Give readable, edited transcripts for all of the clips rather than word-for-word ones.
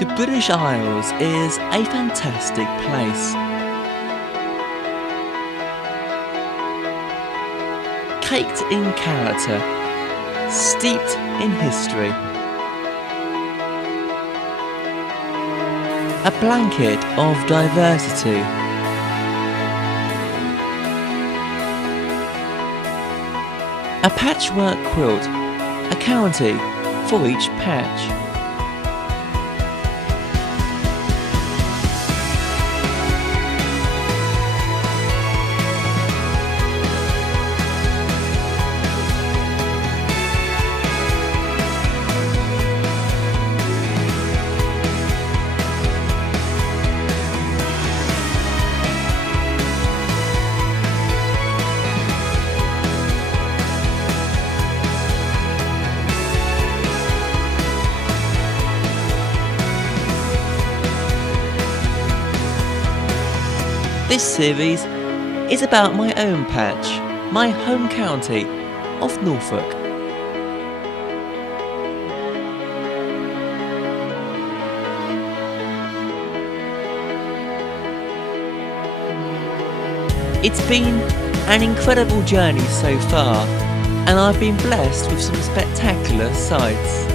The British Isles is a fantastic place. Caked in character, steeped in history. A blanket of diversity. A patchwork quilt, a county for each patch. This series is about my own patch, my home county of Norfolk. It's been an incredible journey so far, and I've been blessed with some spectacular sights.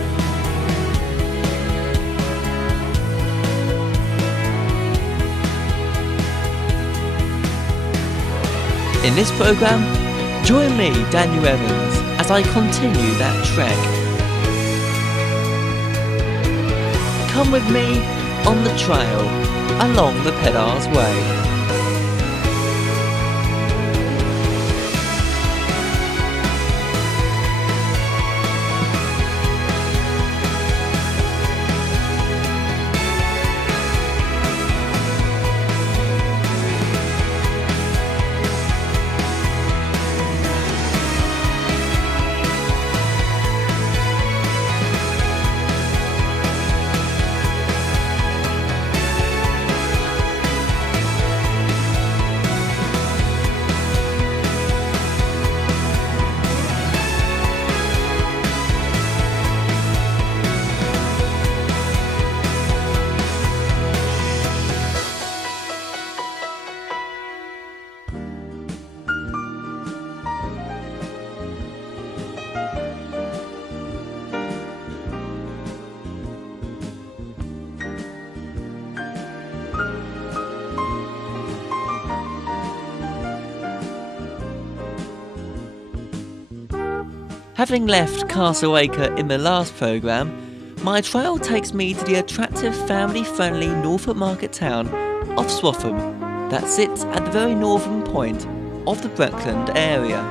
In this programme, join me, Daniel Evans, as I continue that trek. Come with me on the trail along the Peddars Way. Having left Castleacre in the last programme, my trail takes me to the attractive family-friendly Norfolk market town of Swaffham that sits at the very northern point of the Breckland area.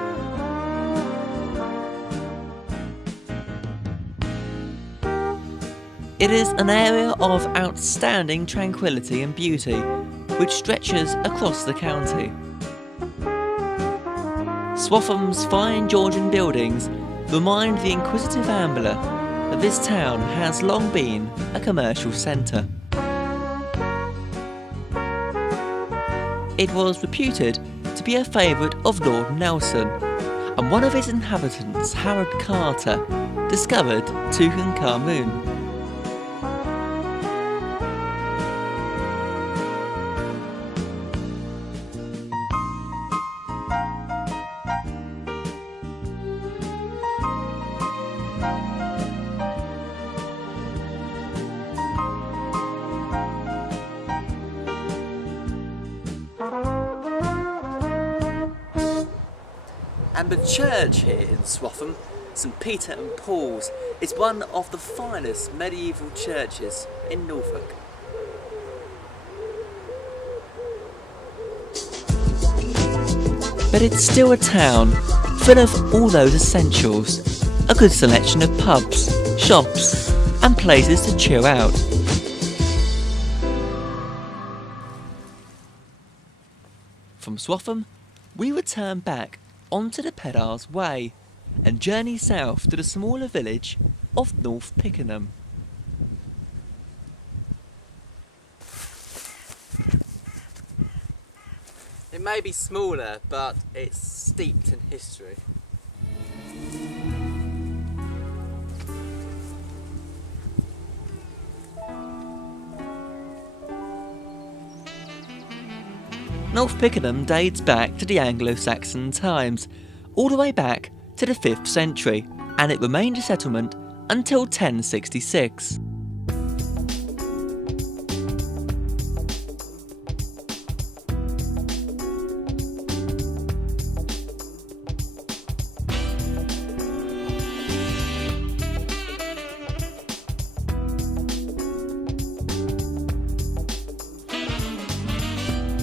It is an area of outstanding tranquillity and beauty which stretches across the county. Swaffham's fine Georgian buildings remind the inquisitive ambler that this town has long been a commercial centre. It was reputed to be a favourite of Lord Nelson, and one of his inhabitants, Harold Carter, discovered Tutankhamun. And the church here in Swaffham, St Peter and Paul's, is one of the finest medieval churches in Norfolk. But it's still a town full of all those essentials, a good selection of pubs, shops and places to chill out. From Swaffham, we return back onto the Peddars Way and journey south to the smaller village of North Pickenham. It may be smaller, but it's steeped in history. North Pickenham dates back to the Anglo-Saxon times, all the way back to the 5th century, and it remained a settlement until 1066.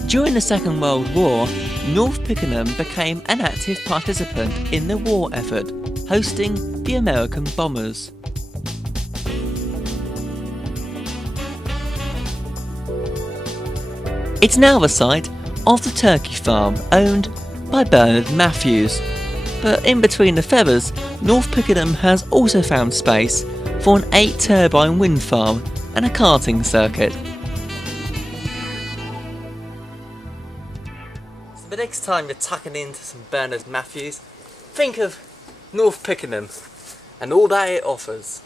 During the Second World War, North Pickenham became an active participant in the war effort, hosting the American bombers. It's now the site of the turkey farm owned by Bernard Matthews, but in between the feathers, North Pickenham has also found space for an 8-turbine wind farm and a karting circuit. The next time you're tucking into some Bernard Matthews, think of North Pickenham and all that it offers.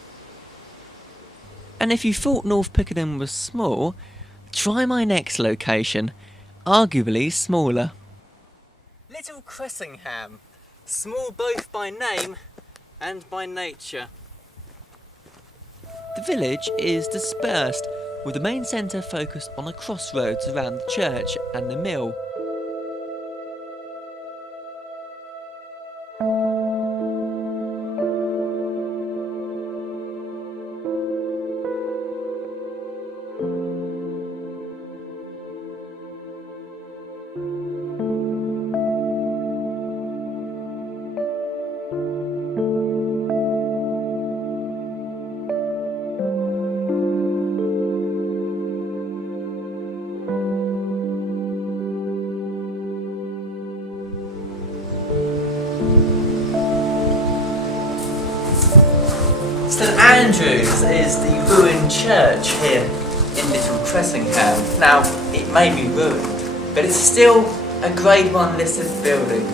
And if you thought North Pickenham was small, try my next location, arguably smaller. Little Cressingham, small both by name and by nature. The village is dispersed, with the main centre focused on a crossroads around the church and the mill. St Andrew's is the ruined church here in Little Cressingham. Now, it may be ruined, but it's still a Grade 1 listed building.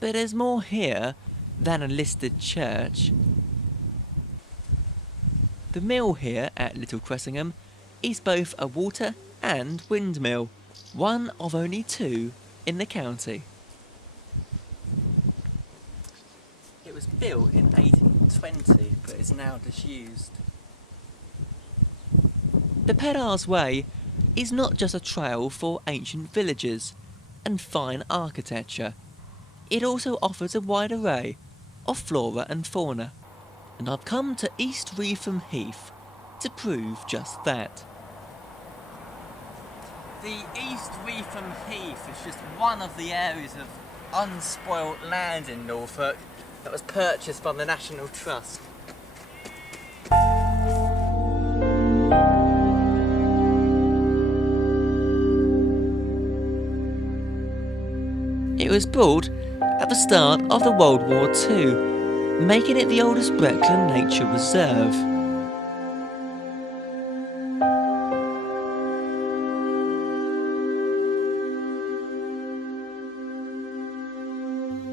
But there's more here than a listed church. The mill here at Little Cressingham is both a water and windmill, one of only 2 in the county. It was built in 1820 but is now disused. The Peddars Way is not just a trail for ancient villages and fine architecture, it also offers a wide array of flora and fauna, and I've come to East Reetham Heath to prove just that. The East Reetham Heath is just one of the areas of unspoilt land in Norfolk that was purchased by the National Trust. It was built at the start of the World War II, making it the oldest Breckland Nature Reserve.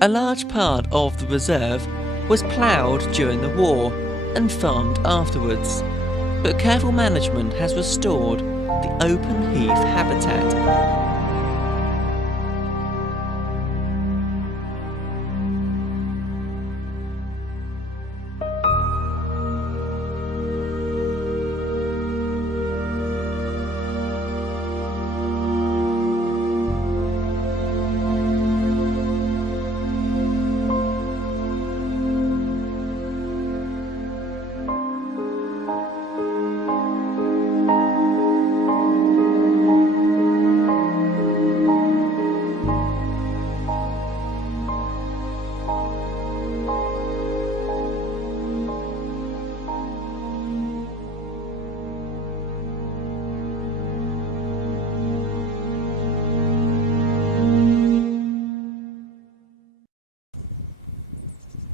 A large part of the reserve was ploughed during the war and farmed afterwards, but careful management has restored the open heath habitat.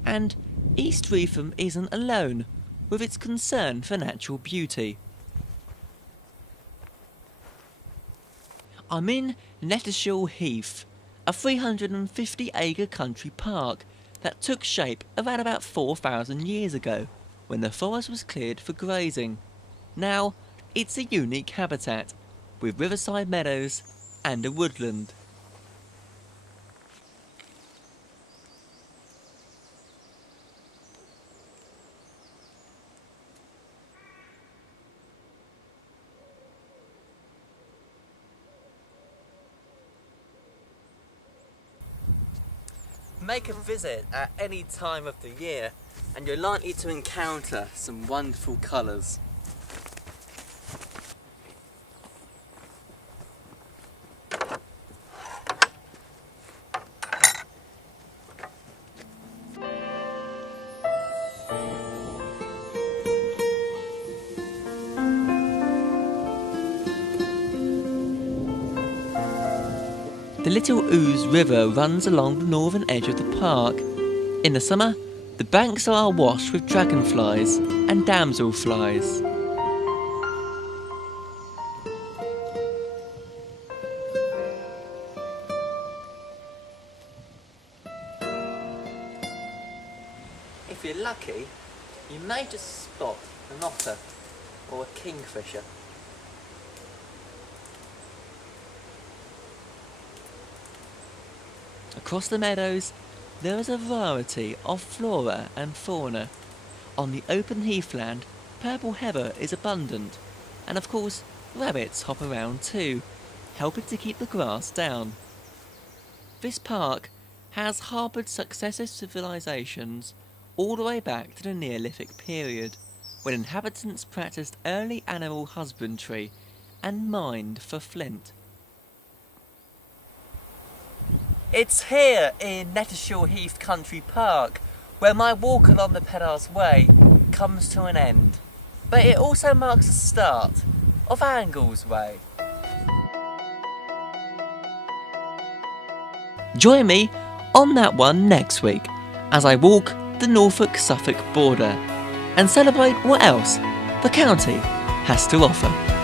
And East Reetham isn't alone with its concern for natural beauty. I'm in Nettershall Heath, a 350-acre country park that took shape around about 4,000 years ago, when the forest was cleared for grazing. Now, it's a unique habitat, with riverside meadows and a woodland. Make a visit at any time of the year and you're likely to encounter some wonderful colours. The Little Ouse River runs along the northern edge of the park. In the summer, the banks are awash with dragonflies and damselflies. If you're lucky, you may just spot an otter or a kingfisher. Across the meadows, there is a variety of flora and fauna. On the open heathland, purple heather is abundant, and of course, rabbits hop around too, helping to keep the grass down. This park has harboured successive civilisations all the way back to the Neolithic period, when inhabitants practised early animal husbandry and mined for flint. It's here in Nettishall Heath Country Park where my walk along the Peddars Way comes to an end, but it also marks the start of Angle's Way. Join me on that one next week as I walk the Norfolk-Suffolk border and celebrate what else the county has to offer.